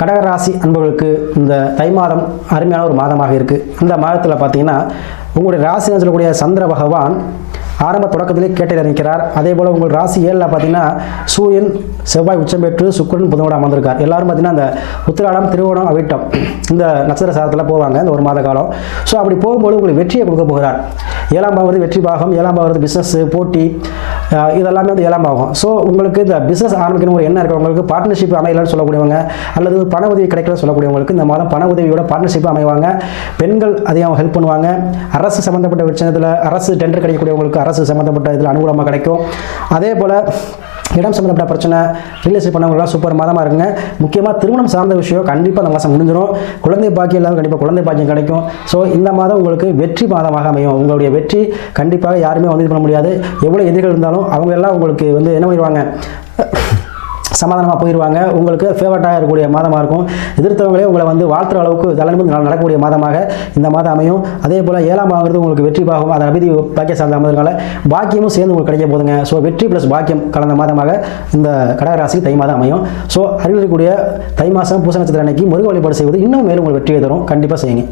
கடகராசி அன்பர்களுக்கு இந்த தை மாதம் அருமையான ஒரு மாதமாக இருக்குது. இந்த மாதத்தில் பார்த்தீங்கன்னா உங்களுடைய ராசின்னு சொல்லக்கூடிய சந்திர பகவான் ஆரம்ப தொடக்கத்திலே கேட்டில் இருக்கிறார். அதே போல் உங்கள் ராசி 7ல் பார்த்தீங்கன்னா சூரியன் செவ்வாய் உச்சம் பெற்று சுக்கிரன் புதனோடு அமர்ந்திருக்கார். எல்லாரும் பார்த்தீங்கன்னா அந்த உத்திராடம் திருவோணம் அவிட்டம் இந்த நட்சத்திர சாரத்தில் போவாங்க இந்த ஒரு மாத காலம். ஸோ அப்படி போகும்போது உங்களுக்கு வெற்றியை கொடுக்க போகிறார். 7ஆம் பாவம் வெற்றி பாகம், 7ஆம் பாவம் பிஸ்னஸ் போட்டி, இதெல்லாமே வந்து 7ஆம் பாவம். ஸோ உங்களுக்கு இந்த பிஸ்னஸ் ஆரம்பிக்கணும் ஒரு எண்ணம் இருக்கிறவங்களுக்கு பார்ட்னர்ஷிப் அமையலன்னு சொல்லக்கூடியவங்க அல்லது பண உதவி கிடைக்கலன்னு சொல்லக்கூடியவங்களுக்கு இந்த மாதம் பண உதவியோட பார்ட்னர்ஷிப் அமைவாங்க. பெண்கள் அதிகம் ஹெல்ப் பண்ணுவாங்க. அரசு சம்பந்தப்பட்ட விஷயத்தில் அரசு டெண்டர் கிடைக்கக்கூடியவங்களுக்கு அரசு சம்பந்தப்பட்ட இதில் அனுகூலமாக கிடைக்கும். அதே போல் இடம் சம்பந்தப்பட்ட பிரச்சனை ரியல் பண்ணவங்களாம் சூப்பர் மாதமாக இருக்குங்க. முக்கியமாக திருமணம் சார்ந்த விஷயம் கண்டிப்பாக அந்த மாதம் முடிஞ்சிடும். குழந்தை பாக்கியம் இல்லாமல் கண்டிப்பாக குழந்தை பாக்கியம் கிடைக்கும். ஸோ இந்த மாதம் உங்களுக்கு வெற்றி மாதமாக அமையும். உங்களுடைய வெற்றி கண்டிப்பாக யாருமே வந்து இது பண்ண முடியாது. எவ்வளோ எதிரிகள் இருந்தாலும் அவங்க எல்லாம் உங்களுக்கு வந்து என்ன பண்ணிடுவாங்க, சமாதானமாக போயிடுவாங்க. உங்களுக்கு ஃபேவரட்டாக இருக்கக்கூடிய மாதமாக இருக்கும். எதிர்த்தவங்களே உங்களை வந்து வாழ்த்துற அளவுக்கு தலைமுறை நடக்கக்கூடிய மாதமாக இந்த மாதம் அமையும். அதே போல் 7ஆம் பாவங்கிறது உங்களுக்கு வெற்றி பாகம், அதை அபிதி பாக்கிய சார்ந்த அமைதனால பாக்கியமும் சேர்ந்து உங்களுக்கு கிடைக்க போதுங்க. ஸோ வெற்றி ப்ளஸ் பாக்கியம் கலந்த மாதமாக இந்த கடகராசி தை மாதம் அமையும். ஸோ அருகில் இருக்கக்கூடிய தை மாதம் பூச நட்சத்திர அன்னைக்கு முருக வழிபாடு செய்வது இன்னும் மேலும் உங்களுக்கு வெற்றியை தரும். கண்டிப்பாக செய்யுங்க.